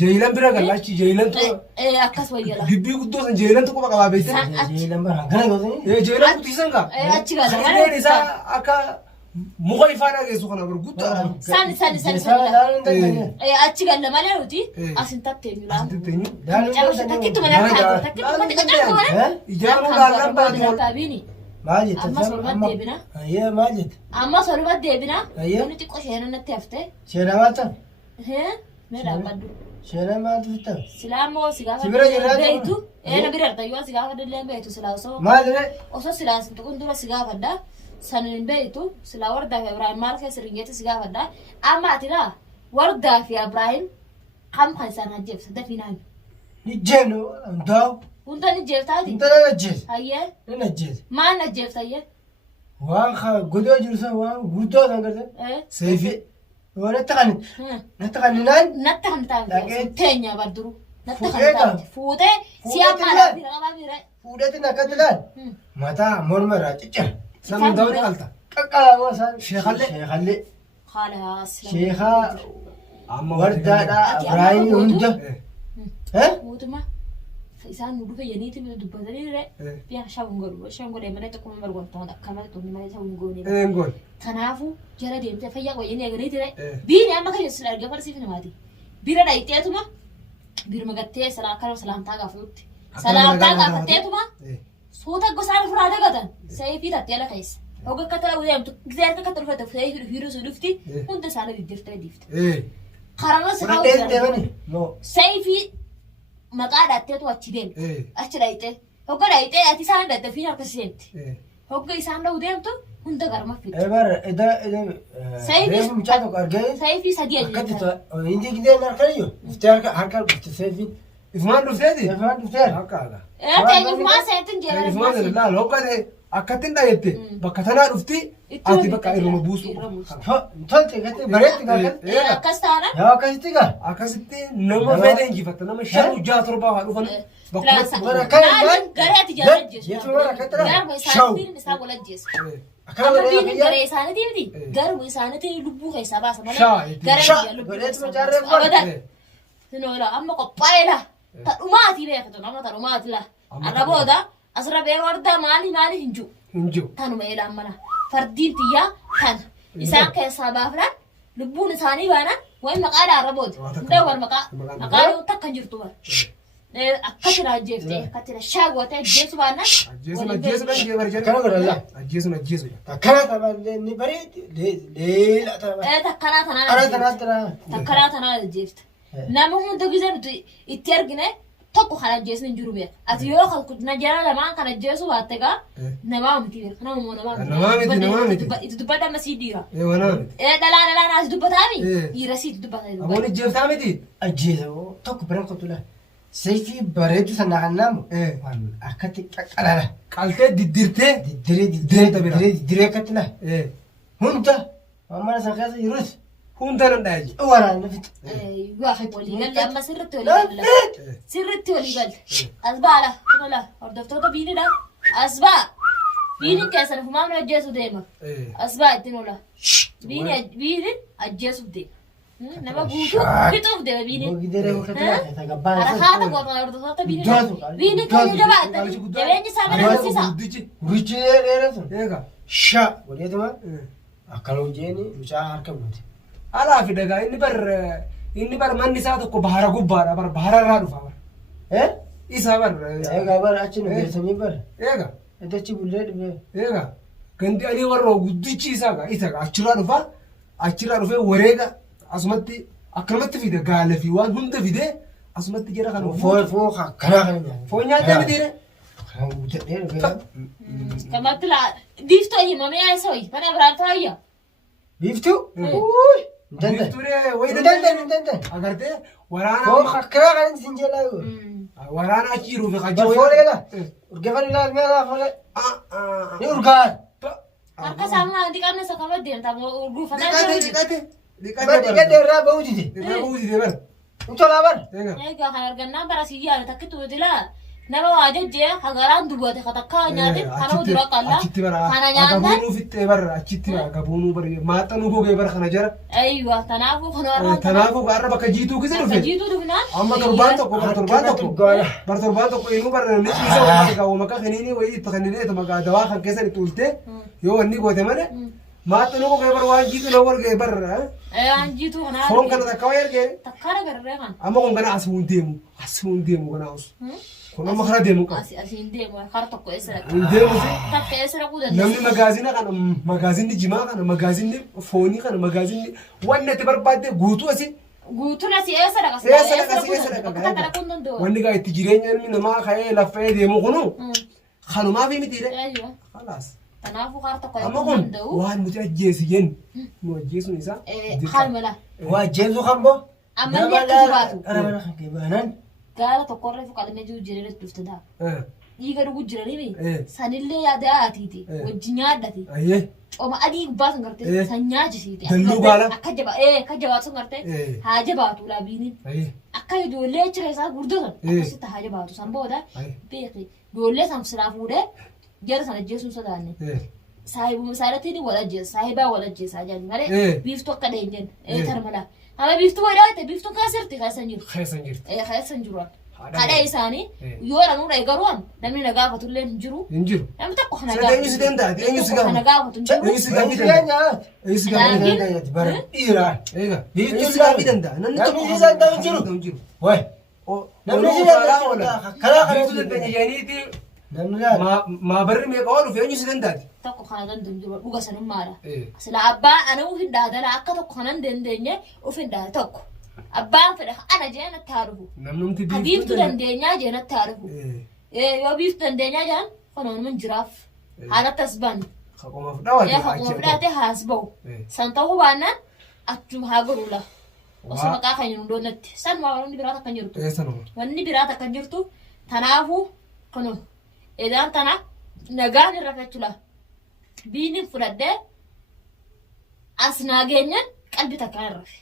Jailan bira galaachi jailan tu. Akkas wayyala. Gibbii guddoo san jailan tokko qaba beekte. Jailan bara hangana gootanii. Jailan guddisan ka. Achi gala. Sireen isaa akka muka ifaadhaa geessu kana gurguddaa. Sani. Achi gala malee nuti asin tatteenyu laa. Tatteenyu. Takkitu mana taa'u. Takkitu mana taa'u mana. Ijaaruu laallaan baatu. Taabini. Maal jetta? Amma sooruma deebina. Ayyee maal jetta? Amma sooruma deebina. Ayyee. Nuti qosheen natti hafte. Seenaa maal ta'a? Mee dhaabbaddu. Seenaa maaltu ta'a? Silaa moo si gaafa Sibira jirraa beektu. Na bira artayyoo si gaafa dalleen beektu silaa osoo. Maal jedhee? Osoo silaa sin tuqun dura si gaafadha. Sanin beektu silaa wardaa fi Ibrahim maal keessa ringeetti si gaafadha. Amma ati laa wardaa fi Ibrahim kam kan isaan ajjeefsa dafinaan. Ni jeenu hundaa'u. Hunda ni jeeftaati. Hunda na ajjeesa. Hayyee. Ni na ajjeesa. Maal na jeeftayyee? Waan godoo jiru san waan guddoo san gartee. Seefi. Natti qaninaan. Natti kan taa'an teenya barduru. Natti kan Fuudhee taa'an fuudhee siyaama bira qabaa bira. Fuudheetiin akkatti laal. Mataa morma irraa ciccira. San hundaa'u ni qalta. Qaqqaaboo isaan. Sheekallee. Sheekallee. Haalaas. Sheekaa wardaadhaa Ibraahim hunda. Mootummaa isaan nu dhufe yaniiti dubbatanii dire biyaa shan godhe malee tokkuma margoontoon akkamatti tuni malee shan goone. Kanaafuu jara deemtee fayyaa qoyyanii eeganii dire biini amma kan yesuus argaa farsiif namaati. Bira dhayiteetuma biruma gattee salaamtaa gaafachuutti. Salaamtaa gaafatteetuma suuta gosaan furaa dagatan seefii tattee ala keessa. Hogga akka ta'u deemtu gisee akka dhufate seefii hiruu sun dhufti hunda isaanii diddiirtee diifte. Karama si kaa'u seefii maqaa dhaatteetu achi deemte. Achi dhayitee hogga dhayitee ati isaan dhatte fi harka seenti. Hogga isaan dha'u deemtu hunda garma fidde. Seefii sadii ajjeetaa. Hindi gidee harkaniyyoo. Iftee harka dhufte seefiin. Ifumaan dhufteeti? Ifumaan dhufteera. Hakkaadha. Ifumaan seetin jeeran. Ifumaan laal hoggate akkattiin dhaayette bakka tanaa dhufti ati bakka irruma buusu. Tolte gate bareetti gaafate. Akkas taana. Yaa akkasitti gaa. Akkasitti nama fedhe injifatta nama shan hojjaa torbaa haa dhufan. Garee ati jala ajjeesu. Yesu warra akkatti Garba isaaniitiin isaa wal ajjeesu. Akka biin garee isaaniitii miti. Garbu isaaniitii lubbuu keessaa baasa malee. Garee lubbuu keessaa baasa. Sinoola amma qophaa'eedha. Tadhumaatii beekatu nama tadhumaati la. Arra booda asirra bee wardaa maali hin jiru. Tanuma eelaan mana. Fardiin tiyyaa kana. Isaan keessaa baafnan lubbuun isaanii baanaan wayi maqaadhaa arra boodi. Hundee wal maqaa takka hin jirtu bara. Akkasina ajjeeftee akkasina shaagwatee ajjeesu baannaan. Ajjeesu. Takkanaa taphaatee ni bareedi. Leela taphaatee. Takkanaa tanaa ajjeefta. Nama hunda gizee nuti itti argine tokko kan ajjeesni hin jiru beeka. Ati yoo na jala lamaan kan ajjeesu baatte gaa namaa miti beeka. Nama immoo namaa miti. Itti dubbata amma sii dhiira. Dhalaa as dubbataami. Dhiira sii dubbata. Amoon ajjeeftaa miti. Ajjeesa tokko biraan qotula. Seefii bareedu sana kan naamu. Akkatti qaqqalala. Qaltee diddirtee. Diddiree akkatti la. Hunda amma sana keessa jirus. Hunda nan dhaaji. Waraana fixu. Waa walii galle amma sirriitti walii galle. Sirriitti walii galle. As baala. Kunola hordoftoota biinidha. As baa. Biinin keessan fumaan ajjeesu deema. As baa ittiin ola. Biinin ajjeesuuf deema. Nama guutuu fixuuf deema biinin. Haata qoota hordoftoota biinidha. Biinin keenya jabaata. Jabeenyi isaa barbaachisa. Gurichi dheeratu. Sha godheetuma akkana hojjeeni mucaa harka buute. Alaa fi dagaa inni bar manni isaa tokko bahara gubbaadha bar bahara irraa dhufa. Isa bar. Egaa bar achi nu geessanii bar. Eega. Idachi bullee dhufee. Eega. Gandi alii warra guddichi isaa isa achirraa dhufa achirraa dhufee wareega asumatti akkanumatti fide gaala fi waan hunda fide asumatti jira kan Foo kanaa kan nyaata. Foon nyaatee miti dha. Kan guutadhee dhufee. Kamatti laa biiftuu himmamee yaasa hoyi mana biraan taa'ayya. Biiftuu? Dandan. Agartee waraana. Foo akkanaa kan isin jalaa yoo. Waraana achi jiruuf Bar foolee dha. Urgeeffannoo ilaal meelaa foolee. Ni urgaan. Harka saamunaa dhiqanne isa kama deemta urguufataa Dhiqate. Dhiqate irraa bahuu dide. Irraa bahuu dide bara. Intolaa bar. Egaa kan argannaan bara siyyaadha takkitu dilaa nama waa jajjee hagaraan dubbate katakkaa nyaate kana dura qalla achitti bara kana nyaata gabuunuu fittee bara achitti bara gabuunuu bara maaxanuu gogee bara kana jara aywa tanaafu kana tanaafu gaarra bakka jiituu kisa dhufe jiitu dhufnaan amma torbaan tokko bar torbaan tokko inuu bara ni isa uummata gaawwa maqaa kaniini wayii itti kanneen maqaa dawaa kan keessan itti ulte yoo wanni goote malee maaxanuu gogee bara waan jiitu na wargee bara waan jiitu kana foon kana takka waa ergee takkara garree kan amma kun kana asuun deemu kana asu kun amma kana deemu qaba asiin deemu kara tokko eesira deemu fi takka eesira kudan namni magaazina kana magaazinni jimaa kana magaazinni foonii kana magaazinni wanni itti barbaadde guutuu asi guutuun asi eesira qasa wanni gaa itti jireenya ilmi namaa ka'ee laffa'ee deemu kunu kanumaa fi mitiidha khalaas tanaafu kara tokko amma kun waan nuti ajjeesi jennu nu ajjeesuun isaa halmala waa ajjeesu kan boo ammallee akka baatu qarabana kan kee gaara tokkorra fuqalamee jiru jireenya dhufte daa dhiiga dhuguu jiranii sanillee yaada haatiiti wajji nyaadhati coma adii gubbaa sun gartee san nyaachisiiti akka jabaatu sun gartee haa jabaatu laabiiniin akka ijoollee achira isaa gurdosan akkasitti haa jabaatu san booda beekti ijoollee san silaa fuudhee jara sana ajjeesuun sodaanne saahibuma isaarratti wal ajjeesa saahibaa wal ajjeesaa jedhani malee biiftuu akka dheenyen tarmalaa amma biiftuu wayidhaa biiftuun kaasirti keessan jiru keessan jiru kadha isaanii yoo dhanuudha eegaruun namni nagaa fatullee hin jiru namni tokko kana gaafatu hin maabarri meeqa oolu fi eenyu si dandaati tokko kana danda'u jiru dhuga sanummaadha sila abbaa ana ufin daadala akka tokko kanan dandeenye ufin daadala tokko abbaan fedha ana jeenatti haa dhufu biiftu dandeenyaa jeenatti haa dhufu yoo biiftu dandeenyaa jaan fanoonuma jiraaf haalatti as baanne haquma fudhaatee haas ba'u san ta'uu baannaan achuma haa godhula osoo maqaa kan jiru doonatti san wanni biraata kan jirtu wanni biraata kan jirtu tanaafuu kunu edaan tana nagaan irra fechula biinin fudhadhee as naageenyan qalbi takkaan irra fe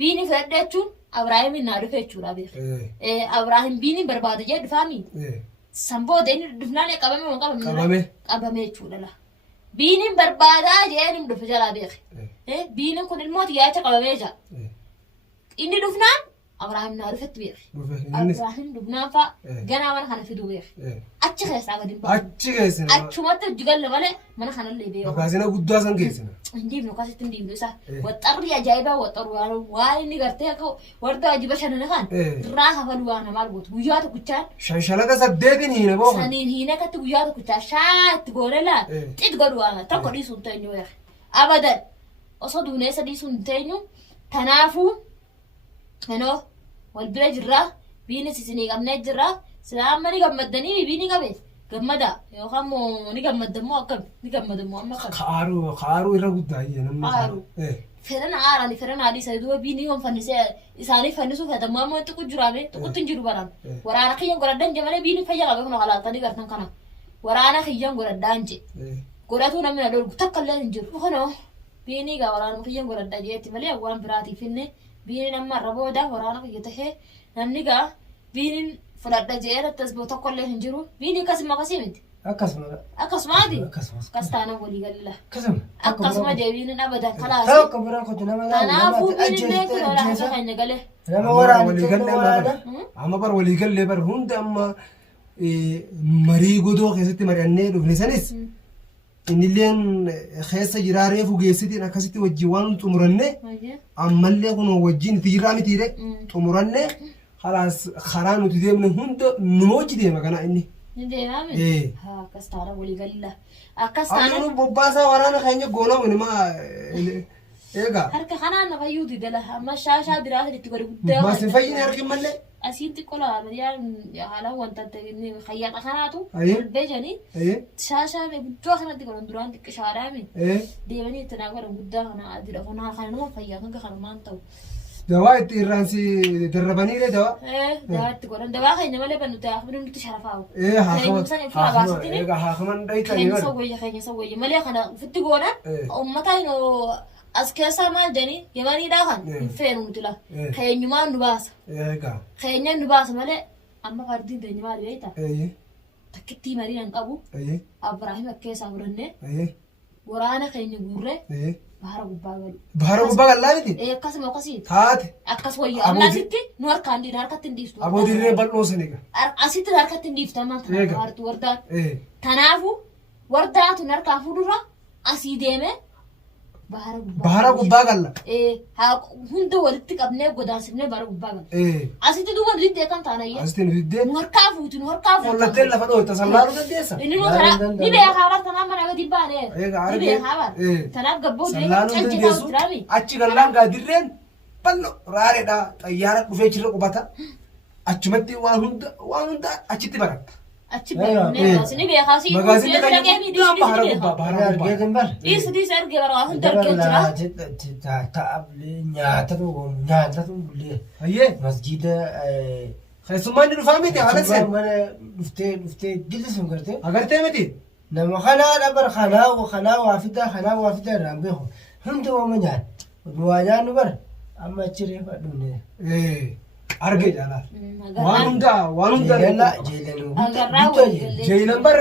biinin fudhadhee jechuun Abrahaamin naa dhufe jechuudha beeku Abrahaam biinin barbaade jee dhufaami san booda inni dhufnaan qabame moo qabame jechuudha la biinin barbaadaa jee inni dhufe jalaa beeku biinin kun ilmooti yaacha qabamee jaa inni dhufnaan Abraham naa dhufetti beeku Abraham dhufnaan fa'a ganaa mana kana fiduu beeku achi keessaa gadi ba'a achumatti hojii galle malee mana kanallee beeku magaazina guddaa san geessina indiifnu akkasitti indiifnu isaa waxxarri ajaa'ibaa waxxaru waan inni gartee akka warda wajiba shanana kan irraa hafalu waan namaal gootu guyyaa tokkichaan shanshalata 8 hiina booka saniin hiina katti guyyaa tokkichaan shaatti goonela xit godhu waan tokko dhiisuun teenyu beeku abadan osoo duuneessa dhiisuun teenyu tanaafuu Ano, wal bira jirra, biini sisinii qabnee jirra, silaa amma ni gammaddanii biini qabeef gammada yookaan moo ni gammadammoo akkam ni gammadamoo amma akkam. Kaaruu irra guddaa namni kaaruu. Fedhan haadhi isa duuba biini yoon fannisee isaanii fannisuu fedhamu amma xiqqu jiraame xiqqutti hin jiru baran. Waraana kiyyan godhadhan jemalee biini fayya qabe kun halaatanii gartan kana. Waraana kiyyan godhadhaan je. Godhatuu namni na dhorgu takka illee hin jiru. Kunoo biini gaa waraana kiyyan godhadhaa jeetti malee waan biraatiif inni. Biinin amma irra booda waraana kiyya tahee namni gaa biinin fudhadha jeera tasboo tokko illee hin jiru biini akkasuma akkasii miti. Akkasumaati. Akkas taana walii galila. Akkasuma jee biinin abadan kalaasi. Kanaafuu biinin beeku loola hasa keenya galee. Amma bar walii gallee bar hunda amma marii godoo keessatti mari'annee dhufne sanis inilleen keessa jiraa reefu geessitiin akkasitti wajjin waan xumuranne ammallee kun wajjin itti jirraa mitiire xumuranne khalaas karaa nuti deemne hunda numochi deema kana inni. Ni deemame? Akkas taana walii galila. Akkas taana. Amma bobbaasaa waraana keenya goonaa wanima eegaa. Harka kanaan na fayyuu didala amma shaashaa biraata itti godhu guddaa. Maasin fayyine harki mallee. Asitti qola haala wanta ta'e khayyaadha kanaatu beejanii shaashaa guddoo kanatti godhan duraan xiqqishaadhaami deemanii itti naa godhan guddaa kana adida kana nama fayyaa kan kana maan ta'u. Dawaa itti irraansi darrabaniire dawaa. Dawaa itti godhan dawaa keenya malee kan nuti haafamni nuti sharafaa'u. Haafaman dhayitanii keenya sawwayya malee kana ofitti godhan uummataa as keessaa maal jedhanii yemaniidhaa kan hin feenu nuti la keenyumaan nu baasa. Keenyan nu baasa malee amma fardin teenye maal beekta? Takkitti marii nan qabu. Abrahaam akkeessaa fudhannee waraana keenya guurree bahara gubbaa galu. Bahara gubbaa galaa miti? Akkasuma akkasii. Taate. Akkas wayyaa. Amma asitti nu harkaan diina harkatti hin dhiiftu. Aboodirree bal'oo saniga. Asitti harkatti hin dhiiftu amma hartu wardaan. Kanaafuu wardaatu nu harkaa fuuldura asii deemee bahara gubbaa galla. Hunda walitti qabnee godaansifnee bahara gubbaa galla. Asitti duuba nu diddee kan taanayyee. Asitti nu diddee. Nu harkaa fuutu nu harkaa fuutu. Wallatteen lafa dhooyta sallaaluu dandeessa. Inni nu tana ni beekaa bar tanaan mana gadi baanee. Ni beekaa bar. Tanaaf gabboo sallaaluu dandeessu. Achi gallaan gaadirreen bal'oo raareedha xayyaara dhufee jirra qubata. Achumatti waan hunda achitti baratta. Achi baay'ee ni beekaa si. Magaazini kan jedhamu bahara gubbaa bahara gubbaa. Argeetin bar. Dhiis argee bara waan hunda argee jira. Taa'ablee nyaatatu bullee. Ayyee. Masjida keessummaan ni dhufaa miti haala seen. mana dhuftee dillisuun gartee. Agartee miti. Nama kanaa dhabar kanaa waa fidaa irraan beeku. Hundi waama nyaata. Waa nyaannu bar amma achi reefa dhumne. Arge jaalala. Waan hunda. Jeelan bar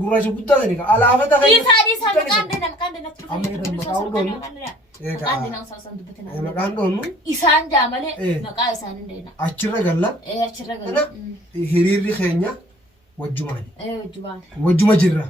gurraacha guddaa sani alaafata kan. Dhiisaa maqaan deena. Maqaan dhoonnu. Isaan jaamalee maqaa isaan hin deena. Achirra galla. Achirra galla. Hiriirri keenya wajjumaani. Wajjumaan. Wajjuma jirra.